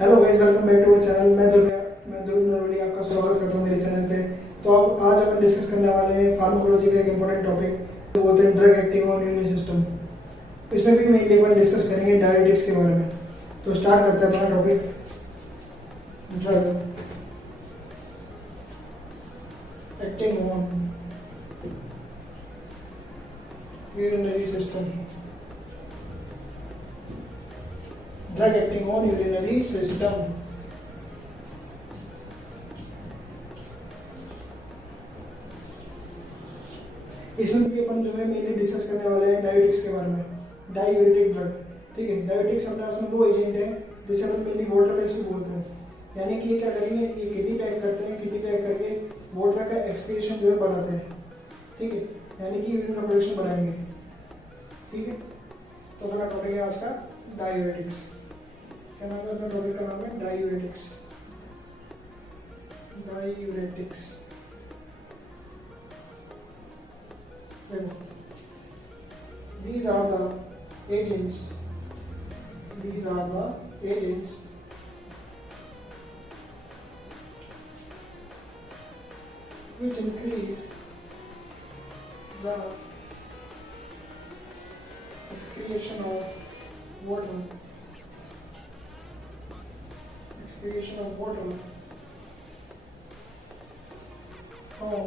Hello guys, welcome back to our channel. मैं ध्रुव नरोली आपका स्वागत करता हूँ मेरे चैनल पे। तो अब आज अपन डिस्कस करने वाले हैं फार्माकोलॉजी का एक इंपॉर्टेंट टॉपिक, जो बोलते हैं drug acting on immune system. इसमें भी मेनली अपन डिस्कस करेंगे डायरेटिक्स के बारे में। तो स्टार्ट करते हैं अपना topic, drug acting on urinary system. Drug acting on urinary system. इसमें भी अपन जो है मेनली डिस्कस करने वाले हैं डायरेटिक्स के बारे में, डायूरेटिक ड्रग। ठीक है, डायरेटिक्स अपने पास में वो एजेंट है जिसे अपन मेनली वाटर पेल्स भी बोलते हैं। यानी कि ये क्या करेंगे, ये किडनी पैक करते हैं, किडनी पैक करके वाटर का एक्सक्रीशन जो है बढ़ाते हैं। ठीक है, यानी कि यूरिन का प्रोडक्शन बढ़ाएंगे। ठीक है, तो अपना टॉपिक है आज का डायूरेटिक्स। क्या नाम है अपना टॉपिक का? नाम है diuretics. Diuretics these are the agents these are the agents which increase the excretion of water from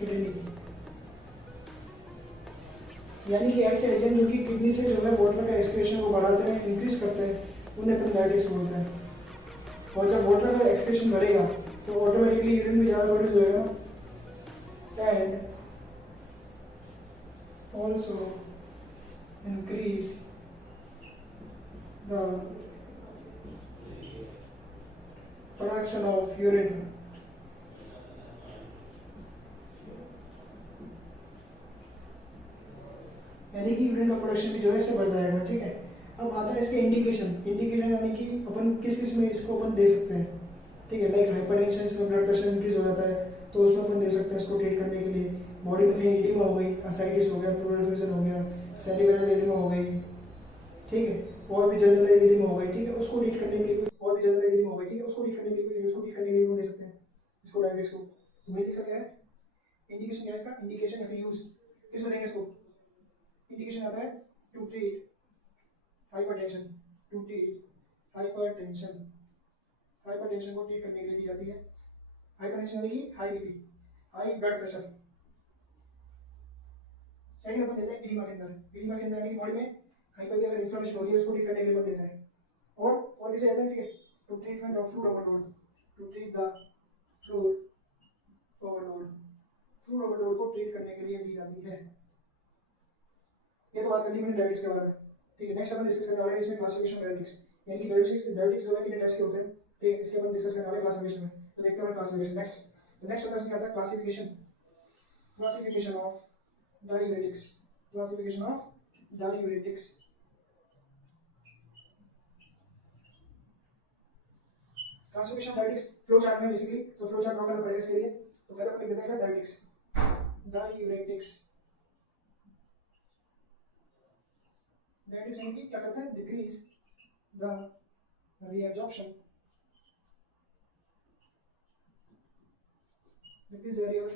kidney. यानी कि ऐसे एजेंट जो कि किडनी से जो है वाटर का एक्सक्रीशन को बढ़ाते हैं, इंक्रीज करते हैं, उन्हें अपन डायरेटिक्स बोलते हैं। और जब वाटर का एक्सक्रीशन बढ़ेगा तो ऑटोमेटिकली यूरिन भी ज़्यादा प्रोड्यूस होएगा and also increase the production of urine. यानी कि यूरिन का प्रोडक्शन भी जो है इससे बढ़ जाएगा। ठीक है, अब आता है इसके इंडिकेशन यानी कि अपन किस किस में इसको अपन दे सकते हैं। ठीक है, लाइक हाइपरटेंशन, इसमें ब्लड प्रेशर इंक्रीज हो जाता है तो उसमें अपन दे सकते हैं इसको ट्रीट करने के लिए। बॉडी में कहीं एडिमा हो गई, असाइटिस हो गया, प्लूरल एफ्यूजन हो गया, सेरिब्रल एडिमा हो गई, ठीक है, और भी जनरलाइज एडिमा हो गई, ठीक है, उसको ट्रीट करने के लिए और भी जनरलाइज एडिमा हो गई, ठीक है, उसको ट्रीट करने के लिए दे सकते हैं इसको डायरेक्ट को। तो मेरी सब क्या है इंडिकेशन, क्या है इसका इंडिकेशन या फिर यूज किसमें देंगे इसको? इंडिकेशन आता है to treat hypertension, to treat hypertension. Hypertension को ट्रीट करने के लिए दी जाती है। हाइपरटेंशन यानी कि high BP, high blood pressure. Second अपन देते हैं एडिमा के अंदर यानी कि बॉडी में कहीं पर भी अगर इन्फ्लेमेशन हो रही है उसको ट्रीट करने के लिए अपन देते हैं। और किसे देते हैं? ठीक है, to treatment of fluid overload, to treat the fluid overload को ट्रीट करने के लिए दी जाती है। ये तो बात कर ली मैंने डायरेटिक्स के बारे में। ठीक है, नेक्स्ट अपन डिस्कस करने वाले हैं इसमें क्लासिफिकेशन डायरेटिक्स। यानी कि डायरेटिक्स जो है कितने टाइप्स के होते हैं। ठीक है, इसके अपन डिस्कस करने वाले क्लासिफिकेशन में। तो देखते हैं क्लासिफिकेशन नेक्स्ट। तो नेक्स्ट अपन क्या आता है? Classification of diuretics. Classification of diuretics. Classification of diuretics flow chart में बेसिकली तो फ्लो चार्ट ड्रॉ करना पड़ेगा इसके लिए। तो पहले अपन लिख देते हैं डायूरेटिक्स। डायूरेटिक्स यानी कि क्या करता है? Decrease the reabsorption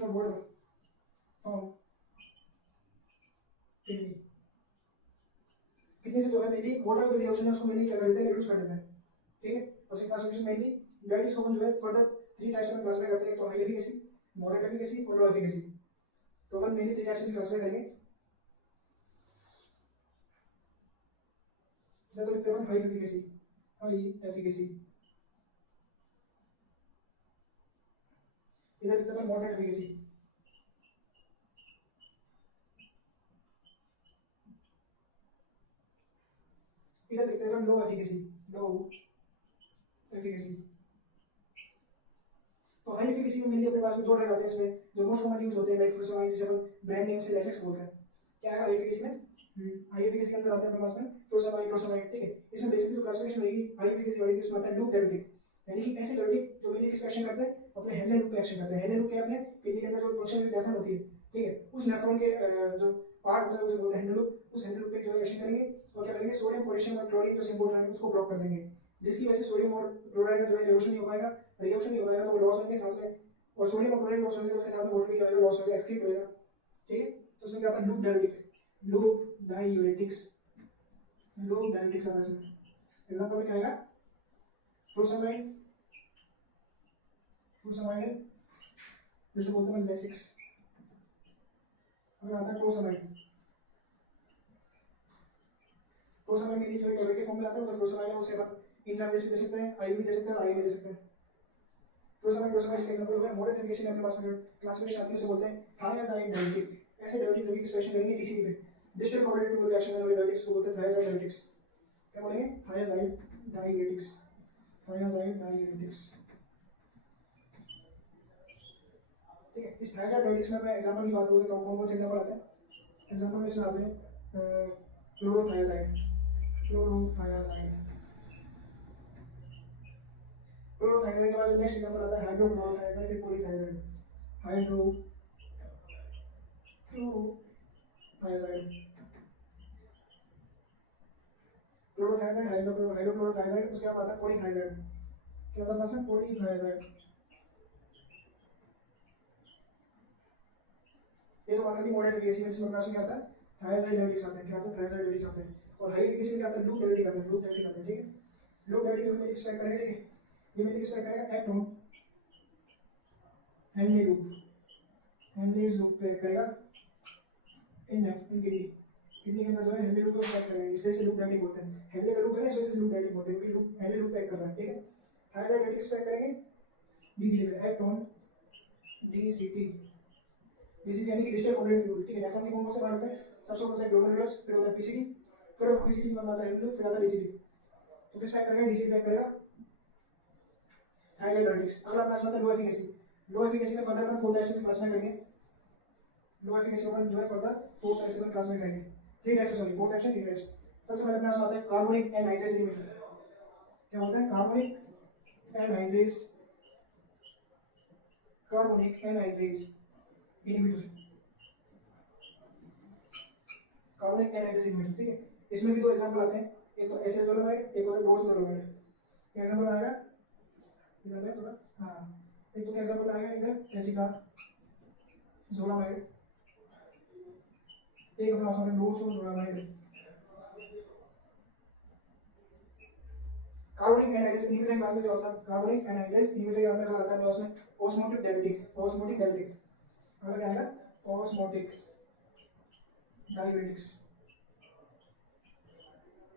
of water from kidney। Kidney से जो है मेनली वाटर का जो रिएक्शन है उसको मेनली क्या कर देते हैं? रिड्यूस कर देते हैं। ठीक है, और इसकी क्लासिफिकेशन मेनली डायरेटिक्स को अपन जो है फर्दर 3 टाइप्स में क्लासिफाई करते हैं। तो हाई एफिकेसी, मॉडरेट एफिकेसी और लो एफिकेसी। तो अपन मेनली 3 टाइप्स से क्लासिफाई करेंगे। तो लिखते हैं हाई एफिकेसी, इधर लिखते हैं मॉडरेट एफिकेसी, इधर लिखते हैं लो एफिकेसी। तो हाई एफिकेसी में मेनली अपने पास में 2 ड्रग आते हैं इसमें जो मोस्ट कॉमन यूज होते हैं, लाइक फुरोसमाइड, जिसे अपन ब्रांड नेम से लेसेक्स बोलते हैं। क्या है हाई एफिकेसी में? हाई एफिकेसी के अंदर आते हैं अपने पास में फुरोसमाइड। ठीक है, इसमें बेसिकली जो क्लासिफिकेशन होगी हाई एफिकेसी वाली उसमें आता है लूप डायरेटिक। यानी कि ऐसे डायरेटिक जो मेनली किस एक्शन करते हैं? अपने हेनले लूप पे एक्शन करते हैं। हेनले लूप क्या है? अपने किडनी के अंदर जो फंक्शन की नेफ्रॉन होती है, ठीक है, उस नेफ्रॉन के जो पार्ट होता है उसे बोलते हैं हैंडल लूप। उस हैंडल लूप पे जो है एक्शन करेंगे और क्या करेंगे, सोडियम पोटेशियम और क्लोरीन जो सिंपल है उसको ब्लॉक कर देंगे, जिसकी वजह से सोडियम और क्लोराइड का जो है रिएक्शन नहीं हो पाएगा। रिएक्शन नहीं हो पाएगा तो वो लॉस होंगे साथ में, और सोडियम और क्लोराइड लॉस होंगे तो उसके साथ में वाटर भी क्या होगा, लॉस होगा, एक्सक्रीट होगा। ठीक है, तो उसमें क्या आता है, loop diuretic, loop diuretics, loop diuretics आता है इसमें। एग्जांपल में क्या आएगा, फ्रूसमाइड, फ्रूसमाइड जैसे बोलते हैं बेसिक्स। अगर आता है टोसमाइड, टोसमाइड मेरी जो है टेबलेट के फॉर्म में आता है, तो फ्रूसमाइड है उसे अपन इंट्रावेनस भी दे सकते हैं, आईवी भी दे सकते हैं और आई भी दे सकते हैं। फ्रूसमाइड टोसमाइड इसका एग्जांपल हो गया। मॉडर्न क्लासिफिकेशन में अपने पास में क्लासिफिकेशन आती है उसे बोलते हैं थायाजाइड डाययूरेटिक। ऐसे डाययूरेटिक जो कि एक्सप्रेशन करेंगे डीसीटी पे, डिस्टल कोरिलेटेड टू रिएक्शन करने वाले डाययूरेटिक्स को बोलते हैं थायाजाइड डाययूरेटिक्स। क्या बोलेंगे, थायाजाइड डाययूरेटिक्स, थायाजाइड डाययूरेटिक्स। ठीक है, इस थायाजाइड डाययूरेटिक्स में मैं एग्जांपल की बात करूं तो कौन कौन से एग्जांपल आते हैं। एग्जांपल में इसमें आते हैं क्लोरोथायाजाइड, क्लोरोथायाजाइड, क्लोरोथायाजाइड के बाद जो नेक्स्ट एग्जांपल आता है हाइड्रोक्लोरोथायाजाइड, फिर पॉलीथायाजाइड, हाइड्रोक्लोरोथायाजाइड, क्लोरोथायाजाइड, हाइड्रोक्लोरोथायाजाइड, उसके बाद आता है पॉलीथायाजाइड। क्या होता है इसमें, पॉलीथायाजाइड। ये तो बात की मॉडर्न एफिशिएंसी में जिसमें क्लास में आता है थायाजाइड डाययूरेटिक्स आते हैं। क्या आता है, थायाजाइड डाययूरेटिक्स आते हैं। और हाई एफिशिएंसी में आता है लूप डाययूरेटिक आता है, लूप डाययूरेटिक आता है। ठीक है, लूप डाययूरेटिक जो मिल्क एक्सपेक्ट करेंगे, ठीक है, ये मिल्क एक्सपेक्ट करेगा act on Henle loop, Henle's loop पे करेगा इन किडनी, किडनी के अंदर जो है हेनली लूप को एक्ट करेगा, इसलिए से लूप डाययूरेटिक बोलते हैं। हेनली का लूप है ना, इसलिए से लूप डाययूरेटिक बोलते हैं, क्योंकि लूप हेनली लूप पे एक्ट कर रहा है। ठीक है, थायाजाइड डाययूरेटिक एक्सपेक्ट करेंगे डीसीटी पे, एक्ट ऑन डीसीटी, डीसीटी यानी कि डिस्टल कोरिलेटेड टू। ठीक है, नेफ्रॉन के कौन कौन से पार्ट होते हैं, सबसे होता है ग्लोमेरुलस, फिर होता है पीसीडी, फिर पीसीडी के बाद आता है हेनली लूप, फिर आता है डीसीटी। तो किस पैक करेगा, डीसीटी पैक करेगा थायाजाइड डाययूरेटिक्स। अगला क्लास में आता है लो एफिकेसी। लो एफिकेसी में फर्दर अपन 4 टाइप्स से क्लास में करेंगे। लो एफिकेसी अपन जो है फर्दर 4 टाइप्स से क्लास में करेंगे, 3 टाइप्स सॉरी 4 टाइप्स है, 3 टाइप्स। सबसे पहले अपने पास आता है कार्बोनिक एनहाइड्रेस इनहिबिटर। क्या होता है, carbonic anhydrase, carbonic anhydrase inhibitor, carbonic anhydrase inhibitor. ठीक है, इसमें भी 2 एग्जांपल आते हैं, एक तो एसेटोलोमाइड, एक होता है डोसोलोमाइड। क्या एग्जांपल आएगा इधर में थोड़ा, हाँ, एक तो क्या एग्जांपल आएगा इधर एसिटाजोलामाइड, एक अपना आता है डोसोलोमाइड। कार्बोनिक एनहाइड्रेस इनहिबिटर के बाद में जो होता है, कार्बोनिक एनहाइड्रेस इनहिबिटर के बाद में आता है उसमें ऑस्मोटिक डाययूरेटिक, ऑस्मोटिक डाययूरेटिक अगर क्या आएगा, ऑस्मोटिक डाययूरेटिक्स।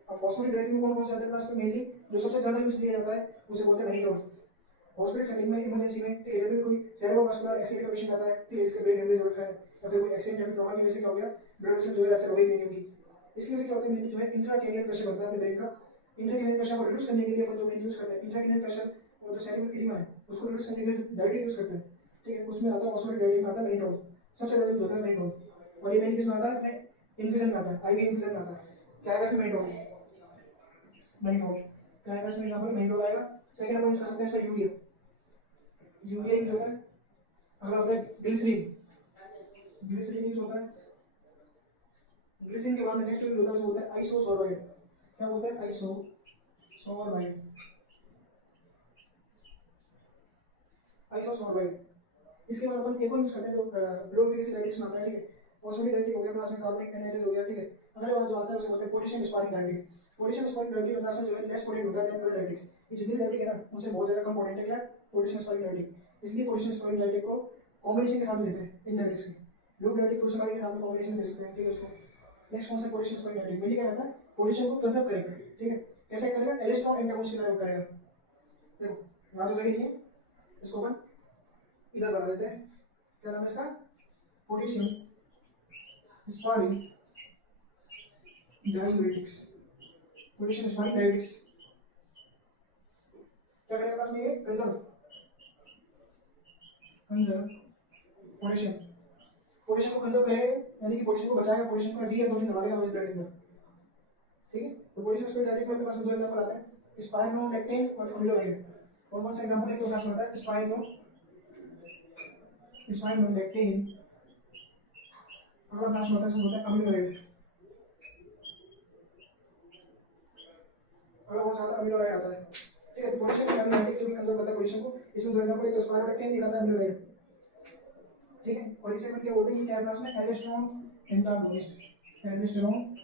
अब ऑस्मोटिक डाययूरेटिक कौन कौन से आते हैं क्लास में, मेनली जो सबसे ज्यादा यूज किया जाता है उसे बोलते हैं मैनिटोल। हॉस्पिटल सेटिंग में, इमरजेंसी में, ठीक है, जब भी कोई सेरेब्रोवास्कुलर एक्सीडेंट का पेशेंट आता है, ठीक है, इसके ब्रेन हेमरेज हो रखा है या फिर कोई एक्सीडेंट या फिर ट्रॉमा की वजह से क्या हो गया, ब्लड वेसल जो है रप्चर हो गई क्रेनियम की, इसकी वजह से क्या होता है, मेनली जो है इंट्राक्रेनियल प्रेशर होता है अपने ब्रेन का। इंट्राक्रेनियल प्रेशर को रिड्यूस करने के लिए अपन जो मेन यूज करते हैं इंट्राक्रेनियल प्रेशर, और जो सेरेब्रल एडिमा है उसको रिड्यूस करने के लिए डायरेक्ट यूज करते हैं। ठीक है, उसमें आता है ऑस्मोटिक डाययूरेटिक में आता है मैनिटोल, सबसे ज्यादा यूज होता है मैनिटोल। और ये मेनली किसमें आता है, अपने इन्फ्यूजन में आता है, आईवी इन्फ्यूजन में आता है। क्या आएगा इसमें, मैनिटोल, मैनिटोल क्या आएगा इसमें, यहाँ पर मैनिटोल आएगा। सेकंड अपन यूज कर सकते हैं इसमें यूरिया, यूरिया यूज होता है। अगला होता है ग्लिसरीन, ग्लिसरीन यूज होता है। ग्लिसरीन के बाद में नेक्स्ट यूज होता है, उसको बोलते हैं आइसोसोर्बाइड। क्या बोलते हैं, आइसोसोर्बाइड, आइसोसोर्बाइड। इसके बाद अपन एक और यूज करते हैं जो लो एफिकेसी डाययूरेटिक्स में आता है। ठीक है, ऑस्मोटिक डाययूरेटिक हो गया, प्लस में कार्बोनिक एनहाइड्रेस हो गया। ठीक है, अगले बात जो आता है उसे बोलते हैं potassium sparring diuretic. Potassium sparring diuretic class में जो है लेस पोटेंट होता है देन अदर डाययूरेटिक्स। ये जितने डाययूरेटिक है ना उनसे बहुत ज्यादा कम पोटेंट है क्या, पोटेशियम स्पारिंग डाययूरेटिक। इसलिए पोटेशियम स्पारिंग डाययूरेटिक को कॉम्बिनेशन के साथ देते हैं इन डाययूरेटिक्स के, लूप डाययूरेटिक फ्रूसमाइड के साथ में कॉम्बिनेशन दे सकते हैं। ठीक है, उसको नेक्स्ट कौन सा, पोटेशियम स्पारिंग डाययूरेटिक मेनली क्या करता है, पोटेशियम को कंजर्व करेगा। ठीक है, कैसे करेगा, एलेस्ट्रॉन एंटागोनिस्ट की तरह करेगा। देखो याद हो जाएगी नहीं है, इसको अपन इधर बना देते हैं, क्या नाम है इसका, potassium sparring diuretics, potassium sparring diuretics. क्या करेगा क्लास में, ये कंजर्व पोटेशियम, पोटेशियम को कंजर्व करेगा, यानी कि पोटेशियम को बचाएगा, पोटेशियम का रीअब्जॉर्प्शन करवाएगा ब्लड के अंदर। ठीक है, तो पोटेशियम स्पारिंग डाययूरेटिक में अपने पास 2 एग्जांपल आते हैं, स्पाइरोलेक्टेन और अम्लोवाइड। कौन कौन सा एग्जांपल है, तो क्लास में आता है स्पाइरोलेक्टेन, अगला लास्ट होता है उसमें होता है अमीनो एसिड। अगला कौन सा आता है? अमीनो एसिड आता है, ठीक है। तो पोटेशियम अमीनो एसिड जो भी कंजर्व करता है पोटेशियम को, इसमें दो एग्जांपल, एक तो स्पायरोलेक्टिन, एक आता है अमीनो एसिड, ठीक है। और इसे अपन क्या बोलते हैं, ये क्या है उसमें एल्डोस्टेरोन एंटागोनिस्ट, एल्डोस्टेरोन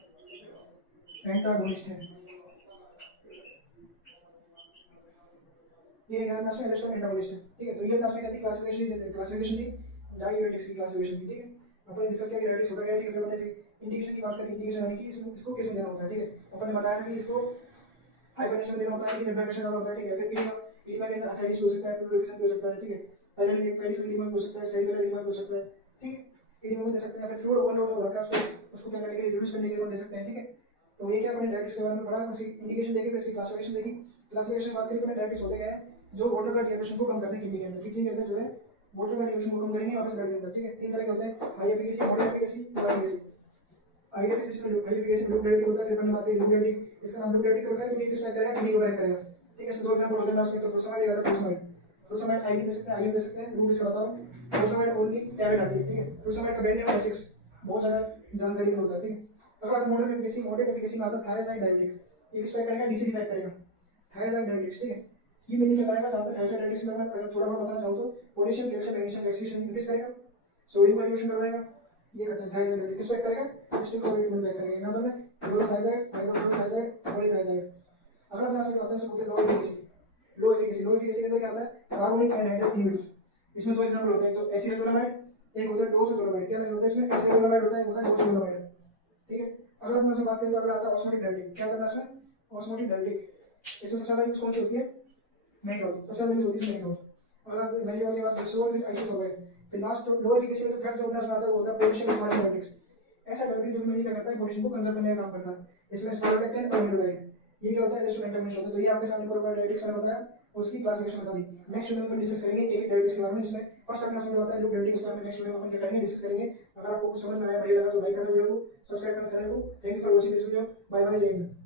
एंटागोनिस्ट है ये क्या है उसमें एल्डोस्टेरोन एंटागोनिस्ट है, ठीक है। तो ये अपना क्या थी क्लासिफिकेशन थी डाययूरेटिक्स की क्लासिफिकेशन थी, ठीक है। अपन ने डिस्कस किया कि डाययूरेटिक्स होता क्या है, ठीक है। फिर मैंने इंडिकेशन की बात करी, इंडिकेशन यानी कि इसको कैसे देना होता है, ठीक है। अपन ने बताया था कि इसको हाइपरटेंशन देना होता है कि ब्लड प्रेशर ज्यादा होता है, ठीक है। फिर ईडिमा के अंदर असाइटिस हो सकता है, प्यूरिफिकेशन हो सकता है, ठीक है। पेडिक्यूलर ईडिमा हो सकता है, सेरिब्रल ईडिमा हो सकता है, ठीक है। ईडिमा में दे सकते हैं। फिर फ्लूइड ओवरलोड हो रखा है उसको क्या करने के लिए, रिड्यूस करने के लिए दे सकते हैं, ठीक है। तो ये क्या अपने डायबिटीज के बारे में पढ़ा, उसकी इंडिकेशन देखी, फिर इसकी क्लासिफिकेशन देखी। क्लासिफिकेशन बात करें तो डायबिटीज होते क्या है, जो वाटर का डिहाइड्रेशन को कम करते हैं किडनी के अंदर, किडनी के अंदर जो है वाटर का डिहाइड्रेशन को कम करेंगे वापस ब्लड के अंदर, ठीक है। तीन तरह के होते हैं, हाई एफिकेसी, मॉडरेट एफिकेसी, लो एफिकेसी। हाई एफिकेसी में हाई एफिकेसी लूप डायबिटिक होता है। फिर अपन बात करें लूप डायबिटिक, इसका नाम लूप डायबिटिक रखा है क्योंकि किसमें करेगा, किडनी को ब्रेक करेगा, ठीक है। इसमें दो एग्जांपल होते हैं लास्ट में, तो फुरोसमाइड या फ्लोसामाइड। फ्लोसामाइड आईवी दे सकते हैं, आईवी दे सकते हैं, रूट इसका बता रहा हूं। फ्लोसामाइड ओनली टैबलेट आती है, ठीक है। फ्लोसामाइड का ब्रांड नेम है एसिक्स, बहुत ज्यादा जानकारी में होता है, ठीक है। अगला आता है मॉडरेट एफिकेसी, मॉडरेट एफिकेसी में आता है थायराइड डायबिटिक, ये किस पे करेगा, डीसी डिफेक्ट करेगा, थायराइड डायबिटिक्स, ठीक है। ये मैंने क्या कराएगा साथ में थायराइड डायबिटिक्स में, अगर थोड़ा बहुत बताना चाहूं तो potassium calcium magnesium excretion increase करेगा, सोडियम का रिड्यूस करवाएगा, ये करता है थायराइड डायबिटिक्स। किस पे करेगा, सिस्टम को रिड्यूस करेगा। एग्जांपल में क्लोरोथायराइड, हाइड्रोक्लोरोथायराइड, पॉलीथायराइड। अगला क्लास में आता है उसको बोलते हैं लो एफिकेसी। लो एफिकेसी, लो एफिकेसी के अंदर क्या आता है, कार्बोनिक एनहाइड्रेस इनहिबिटर। इसमें दो एग्जांपल होते हैं, तो एसिटाजोलामाइड, एक होता है डोसोजोलामाइड। क्या नहीं होता है इसमें, एसिटाजोलामाइड होता है, एक होता है डोसोजोलामाइड, ठीक है। अगला अपने से बात करें तो अगला आता है ऑस्मोटिक डायलिटिक। क्या करना है इसमें, ऑस्मोटिक डायलिटिक। इसमें सबसे ज्यादा यूज कौन सी होती है, मेनिटोल, सबसे ज्यादा यूज होती है मेनिटोल। अगला मेनिटोल के बाद एक्सोल, फिर आइसोसोर्बाइड, फिर लास्ट जो लो एफिकेसी में जो थर्ड जो अपना आता है वो होता है पोटेशियम डायलिटिक्स। ऐसा डायलिटिक जो मेनली क्या करता है, पोटेशियम को कंजर्व करने का काम करता है। इसमें स्पायरोलेक्टिन और अमीलोडाइड, ये क्या होता है, एल्डोस्टेरोन एंटागोनिस्ट होता है। तो ये आपके सामने प्रोपर डायलिटिक्स मैंने बताया, उसकी क्लासिफिकेशन बता दी। नेक्स्ट वीडियो में डिस्कस करेंगे एक एक डायलिटिक्स के बारे में, जिसमें फर्स्ट क्लास में होता है लूप डायलिटिक्स के बारे में। नेक्स्ट वीडियो में अपन क्या करेंगे, डिस्कस करेंगे। अगर आपको कुछ समझ में आया, बढ़िया लगा तो लाइक करना वीडियो को, सब्सक्राइब करना चैनल को। Thank you for watching this video, bye bye, जय हिंद।